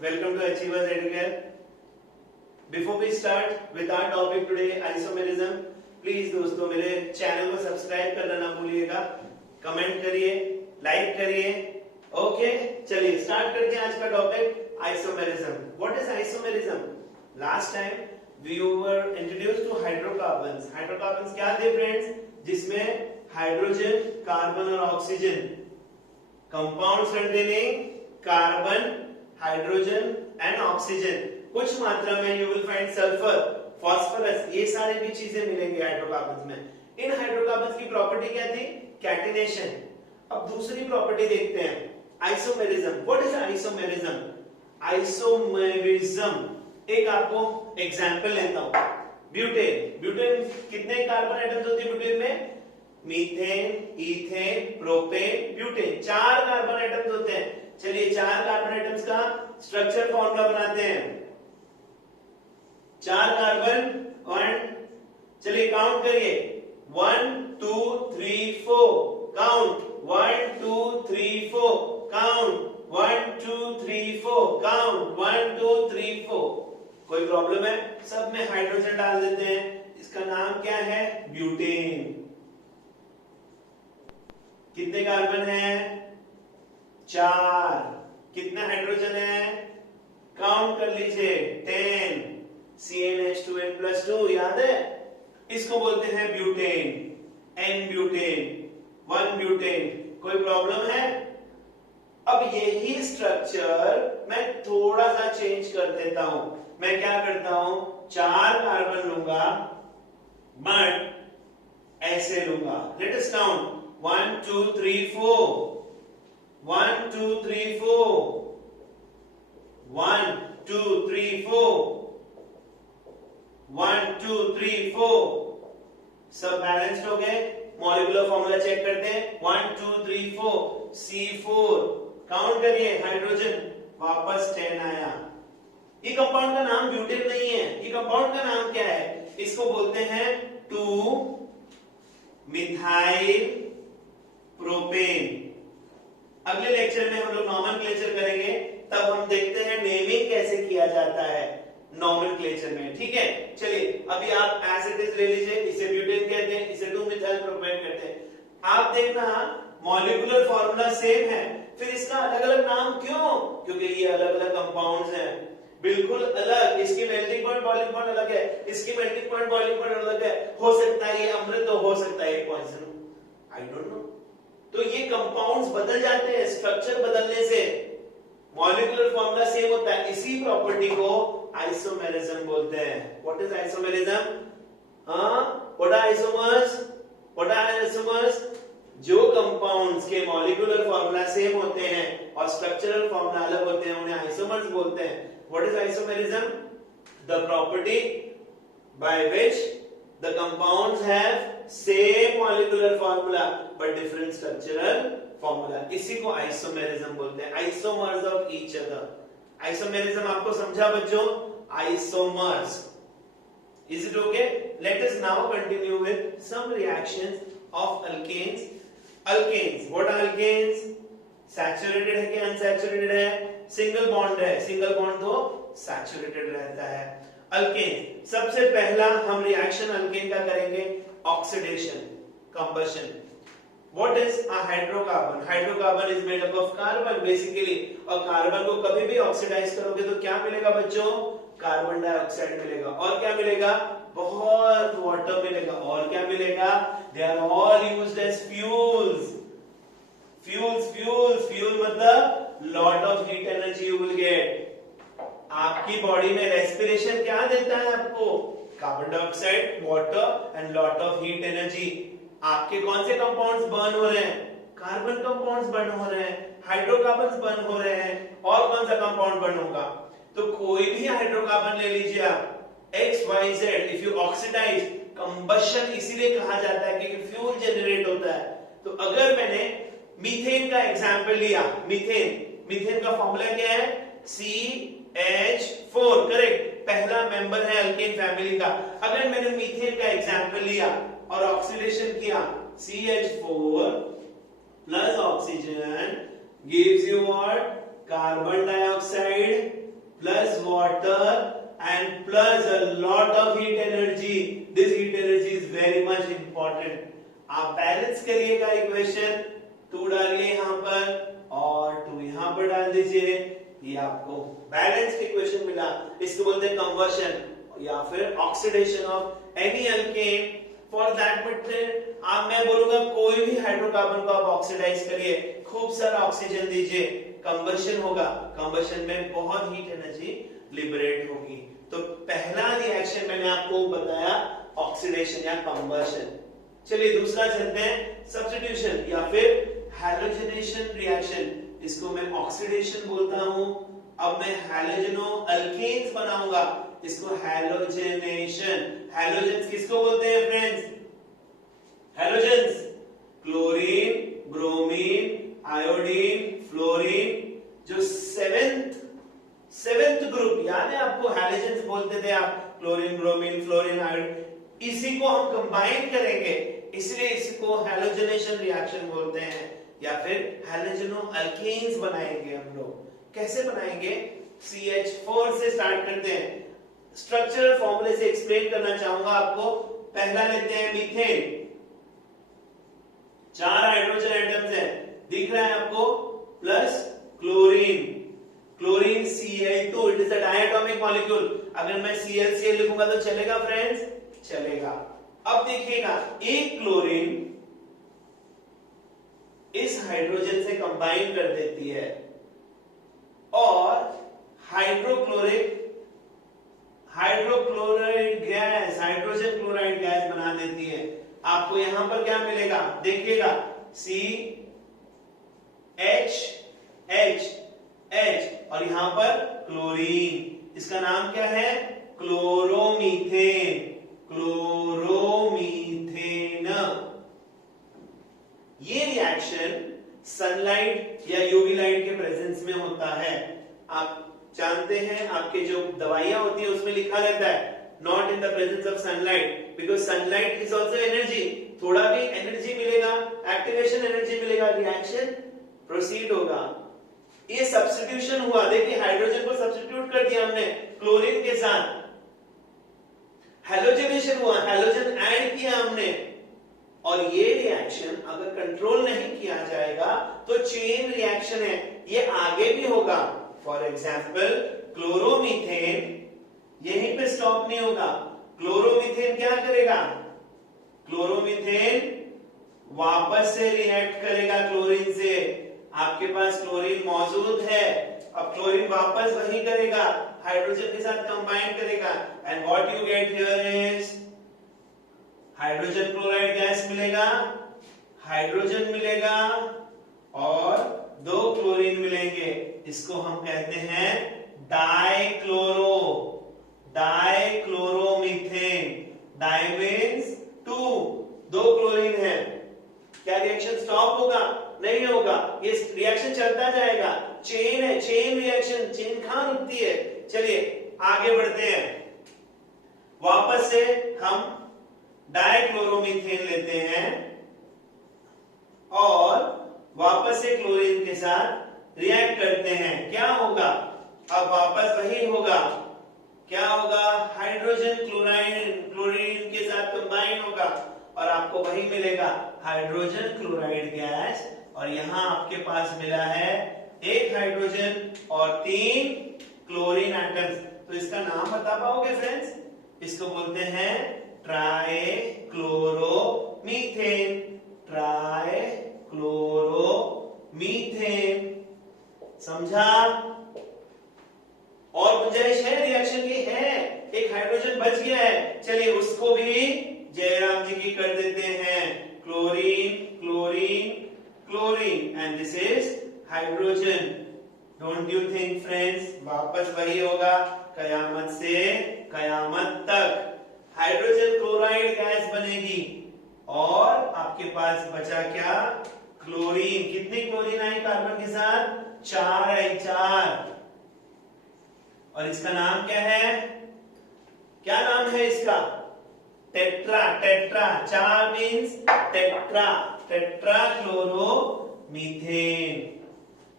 welcome to Achievers Educare. Before we start with our topic today, isomerism, please दोस्तों मेरे channel को subscribe करना ना भूलिएगा, कमेंट करिए, लाइक करिए. ओके, चलिए स्टार्ट करते हैं आज का topic isomerism. What is isomerism? Last time we were introduced to hydrocarbons. Hydrocarbons क्या थे फ्रेंड्स? जिसमें हाइड्रोजन, कार्बन और oxygen, compounds containing carbon, hydrogen and oxygen. कुछ मात्रा में you will find sulphur, phosphorus, ये सारी भी चीजें मिलेंगी हाइड्रोकार्बन्स में. इन हाइड्रोकार्बन्स की प्रॉपर्टी क्या थी? कैटिनेशन. अब दूसरी प्रॉपर्टी देखते हैं, isomerism. What is isomerism? Isomerism एक आपको एग्जांपल लेता हूं. ब्यूटेन. ब्यूटेन कितने कार्बन एटम्स होते हैं ब्यूटेन में? Methane, ethane, propane, butane. 4 carbon atoms होते हैं. चलिए 4 कार्बन एटम्स का स्ट्रक्चर फॉर्मूला बनाते हैं. 4 कार्बन और चलिए काउंट करिए. 1 2 3 4 काउंट. 1 2 3 4 काउंट. 1 2 3 4 काउंट. 1 2 3 4. कोई प्रॉब्लम है? सब में हाइड्रोजन डाल देते हैं. इसका नाम क्या है? ब्यूटेन. कितने कार्बन है? 4. कितने हाइड्रोजन है? काउंट कर लीजिए. 10. CnH2n+2 याद है? इसको बोलते हैं ब्यूटेन. N butane, 1 butane. कोई प्रॉब्लम है? अब यही स्ट्रक्चर मैं थोड़ा सा चेंज कर देता हूं. मैं क्या करता हूं? 4 कार्बन लूंगा बट ऐसे लूंगा. Let us count. 1 2 3 4 1 2 3 4 1 2 3 4 1 2 3 4. सब बैलेंस्ड हो गए. मॉलिक्यूलर फॉर्मूला चेक करते हैं. 1 2 3 4 C4. काउंट करिए. हाइड्रोजन वापस 10 आया. ये कंपाउंड का नाम ब्यूटेन नहीं है. ये कंपाउंड का नाम क्या है? इसको बोलते हैं 2 मिथाइल प्रोपेन. अगले लेक्चर में हम लोग नॉमेनक्लेचर करेंगे, तब हम देखते हैं नेमिंग कैसे किया जाता है नॉमेनक्लेचर में. ठीक है, चलिए अभी आप एज इट इज ले लीजिए. इसे ब्यूटेन कहते हैं, इसे 2 मिथाइल प्रोपेन कहते हैं. आप देखना मॉलिक्यूलर फॉर्मूला सेम है, फिर इसका अलग अलग नाम क्यों? क्योंकि ये अलग अलग कंपाउंड्स हैं, बिल्कुल अलग. इसकी मेल्टिंग पॉइंट बॉइलिंग पॉइंट अलग है, इसकी मेल्टिंग पॉइंट बॉइलिंग पॉइंट अलग है. हो सकता है ये अमृत हो सकता है ये पॉइजन, आई डोंट नो. तो ये कंपाउंड्स बदल जाते हैं स्ट्रक्चर बदलने से. मॉलिक्यूलर फॉर्मूला सेम होता है. इसी प्रॉपर्टी को आइसोमेरिज्म बोलते हैं. What is isomerism? What are isomers? What are isomers? जो कंपाउंड्स के मॉलिक्यूलर फॉर्मूला सेम होते हैं और स्ट्रक्चरल फॉर्मूला अलग होते हैं, उन्हें आइसोमर्स बोलते हैं. What is isomerism? The property by which the compounds have same molecular formula but different structural formula. इसी को isomerism बोलते हैं. Isomers of each other. Isomerism आपको समझा बच्चों? Isomers. Is it okay? Let us now continue with some reactions of alkanes. Alkanes. What are alkanes? Saturated है कि unsaturated है? सिंगल बॉन्ड है. सिंगल बॉन्ड तो सैचुरेटेड रहता है. अल्केन. सबसे पहला हम रिएक्शन अल्केन का करेंगे, oxidation, combustion. What is a hydrocarbon? Hydrocarbon is made up of carbon basically. और कार्बन को कभी भी ऑक्सीडाइज करोगे तो क्या मिलेगा बच्चों? कार्बन डाइऑक्साइड मिलेगा. और क्या मिलेगा? बहुत वाटर मिलेगा. और क्या मिलेगा? They are all used as fuels. Fuel मतलब lot of heat energy you will get. आपकी बॉडी में रेस्पिरेशन क्या देता है आपको? Carbon dioxide, water and lot of heat energy. आपके कौन से कंपाउंड्स बर्न हो रहे हैं? कार्बन कंपाउंड्स बर्न हो रहे हैं, हाइड्रोकार्बन्स बर्न हो रहे हैं. और कौन सा कंपाउंड बर्न होगा? तो कोई भी हाइड्रोकार्बन ले लीजिए आप, XYZ. If you oxidise, combustion इसीलिए कहा जाता है क्योंकि फ्यूल जनरेट होता है. तो अगर मैंने मीथेन का एग्जांपल लिया, मीथेन का फॉर्मूला क्या है? CH4. करेक्ट, पहला मेंबर है अल्केन फैमिली का. अगर मैंने मीथेन का एग्जांपल लिया और ऑक्सीडेशन किया, CH4 plus oxygen gives you what? Carbon dioxide plus water and plus a lot of heat energy. This heat energy is very much important. आप बैलेंस करिएगा इक्वेशन, 2 डालिए यहाँ पर और 2 यहाँ पर डाल दीजिए, ये आपको बैलेंस्ड इक्वेशन मिला. इसको बोलते हैं कंवर्शन या फिर oxidation of any alkane. For that matter आप मैं बोलूंगा कोई भी हाइड्रोकार्बन को आप ऑक्सीडाइज करिए, खूब सारा ऑक्सीजन दीजिए, कंबशन होगा. कंबशन में बहुत हीट एनर्जी लिबरेट होगी. तो पहला रिएक्शन मैंने आपको बताया ऑक्सीडेशन या कंबशन. चलिए दूसरा चलते हैं सब्स्टिट्यूशन या फिर हैलोजनेशन रिएक्शन. इसको मैं ऑक्सीडेशन बोलता हूं. अब मैं हैलोजनो अल्केन्स बनाऊंगा, इसको हैलोजनेशन. हैलोजेंस किसको बोलते हैं friends? Halogens chlorine, bromine, iodine, fluorine. जो सेवेंथ ग्रुप याद है आपको, हैलोजेंस बोलते थे आप, क्लोरीन, ब्रोमीन, फ्लोरीन, आयोडीन. इसी को हम कंबाइन करेंगे, इसलिए इसको हैलोजनेशन रिएक्शन बोलते हैं या फिर हैलोजनो अल्केन्स बनाएंगे हम लोग. कैसे बनाएंगे? CH4 से स्टार्ट करते हैं. स्ट्रक्चरल फॉर्मूले से एक्सप्लेन करना चाहूंगा आपको. पहला लेते हैं मीथेन. 4 हाइड्रोजन एटम्स हैं, दिख रहा है आपको, plus chlorine. Chlorine Cl2, it is a diatomic molecule. अगर मैं ClCl लिखूंगा तो चलेगा फ्रेंड्स? चलेगा. अब देखिएगा, एक क्लोरीन इस हाइड्रोजन से कंबाइन कर देती है और hydrochloride gas, hydrogen chloride gas बना देती है. आपको यहां पर क्या मिलेगा? देखिएगा, CH और यहां पर क्लोरीन. इसका नाम क्या है? क्लोरोमीथेन. क्लोरोमीथेन. ये रिएक्शन सनलाइट या यूवी लाइट के प्रेजेंस में होता है. आप जानते हैं आपके जो दवाइयां होती है उसमें लिखा रहता है not in the presence of sunlight, because sunlight is also energy. थोड़ा भी एनर्जी मिलेगा, एक्टिवेशन एनर्जी मिलेगा, रिएक्शन प्रोसीड होगा. ये सब्स्टिट्यूशन हुआ. देखिए हाइड्रोजन को सब्स्टिट्यूट कर दिया हमने क्लोरीन के साथ. हैलोजनेशन हुआ, हैलोजन ऐड किया हमने. और ये रिएक्शन अगर कंट्रोल नहीं किया जाएगा तो चेन रिएक्शन है, ये आगे भी होगा. फॉर एग्जाम्पल क्लोरोमीथेन यहीं पे स्टॉप नहीं होगा. क्लोरोमीथेन क्या करेगा? क्लोरोमीथेन वापस से रिएक्ट करेगा क्लोरीन से. आपके पास क्लोरीन मौजूद है, अब क्लोरीन वापस वही करेगा, हाइड्रोजन के साथ कंबाइन करेगा. And what you get here is hydrogen chloride gas मिलेगा, हाइड्रोजन मिलेगा और 2 क्लोरीन मिलेंगे. इसको हम कहते हैं डाइक्लोरोमीथेन. डाई मीन्स 2 क्लोरीन है. क्या रिएक्शन स्टॉप होगा? नहीं होगा. ये रिएक्शन चलता जाएगा. चेन है, चेन रिएक्शन. चेन कहां रुकती है? चलिए आगे बढ़ते हैं. वापस से हम डाइक्लोरोमीथेन लेते हैं और वापस से क्लोरीन के साथ रिएक्ट करते हैं. क्या होगा? अब वापस वही होगा. क्या होगा? हाइड्रोजन क्लोरीन के साथ कंबाइन होगा और आपको वही मिलेगा, हाइड्रोजन क्लोराइड गैस. और यहां आपके पास मिला है 1 हाइड्रोजन और 3 क्लोरीन एटम्स. तो इसका नाम बता पाओगे फ्रेंड्स? इसको बोलते हैं ट्राइक्लोरोमीथेन. ट्राइक्लोरोमीथेन. समझा? और गुंजाइश है रिएक्शन की? है. एक हाइड्रोजन बच गया है, चलिए उसको भी जयराम जी की कर देते हैं. Chlorine, chlorine, chlorine and this is hydrogen. Don't you think friends वापस वही होगा कयामत से कयामत तक. हाइड्रोजन क्लोराइड गैस बनेगी और आपके पास बचा क्या? क्लोरीन. कितनी क्लोरीन आई कार्बन के साथ? 4 आई. 4. और इसका नाम क्या है? क्या नाम है इसका? Tetra. Tetra. 4 means tetra. Tetrachloromethane.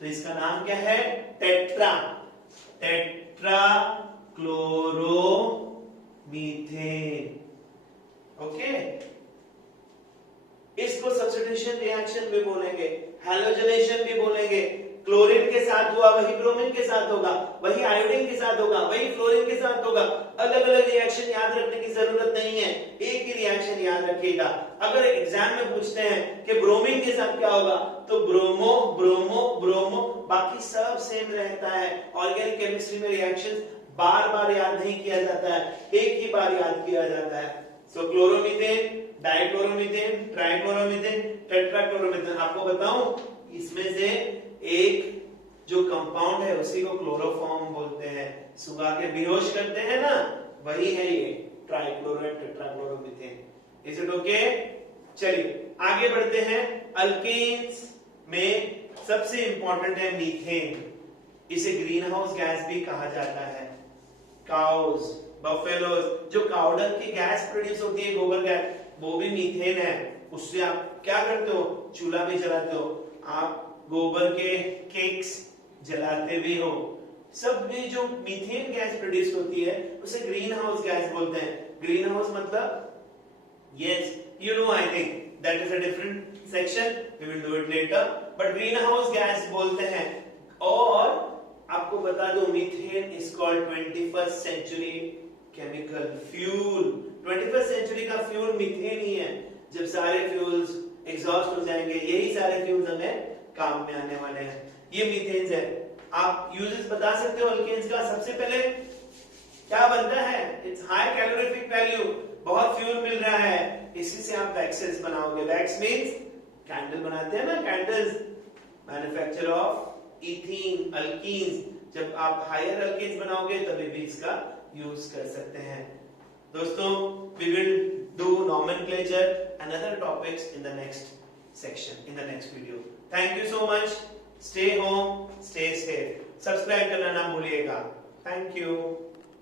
तो इसका नाम क्या है? टेट्रा. टेट्राक्लोरोमीथेन। ओके, इसको सब्स्टिट्यूशन रिएक्शन भी बोलेंगे, हैलोजनेशन भी बोलेंगे। क्लोरीन के साथ हुआ वही ब्रोमीन के साथ होगा, वही आयोडीन के साथ होगा, वही फ्लोरीन के साथ होगा। अलग अलग रिएक्शन याद रखने की जरूरत नहीं है, एक ही रिएक्शन याद रखिएगा। अगर एग्जाम में पूछते हैं कि ब्रोमीन के साथ क्या होगा, तो ब्रोमो ब्रोमो ब्रोमो, बाकी सब सेम रहता है। ऑर्गेनिक केमिस्ट्री में रिएक्शन बार बार याद नहीं किया जाता है, एक ही बार याद किया जाता है। सो क्लोरोमीथेन, डाइक्लोरोमीथेन, ट्राइक्लोरोमीथेन, टेट्राक्लोरोमीथेन। आपको बताऊं, इसमें से एक जो कंपाउंड है उसी को क्लोरोफॉर्म बोलते हैं, सुगा के बेहोश करते हैं ना, वही है ये trichloro tetrachloromethane. Is it okay? चलिए आगे बढ़ते हैं। अल्केन्स में सबसे इंपॉर्टेंट है मीथेन। इसे ग्रीन हाउस गैस भी कहा जाता है। काउज, बफेलोज, जो काउडंग की गैस प्रोड्यूस होती है, गोबर गैस, वो भी मीथेन है। उससे आप क्या करते हो, चूल्हा भी जलाते हो, आप गोबर के केक्स जलाते भी हो। सब में जो मीथेन गैस प्रोड्यूस होती है उसे ग्रीन हाउस गैस बोलते हैं। ग्रीन हाउस मतलब, yes you know, I think that is a different section, we will do it later, but green house gas बोलते हैं। और आपको बता दो, methane is called 21st century chemical fuel. 21st century का फ्यूल मीथेन ही है। जब सारे फ्यूल्स एग्जॉस्ट हो जाएंगे, यही सारे फ्यूल्स हमें काम में आने वाले हैं। ये मीथेन्स है। आप यूजेस बता सकते हो अल्केन्स का। सबसे पहले क्या बनता है, इट्स हाई कैलोरीफिक वैल्यू, बहुत फ्यूल मिल रहा है, इसी से आप वैक्सेस बनाओगे। वैक्स मींस कैंडल बनाते हैं ना, candles, manufacture of ethene, alkenes. जब आप हायर अल्केन्स बनाओगे तभी भी इसका यूज कर सकते हैं। दोस्तों, we will do nomenclature and other topics in the next section, in the next video. Thank you so much. Stay home, stay safe. Subscribe करना ना भूलिएगा. Thank you.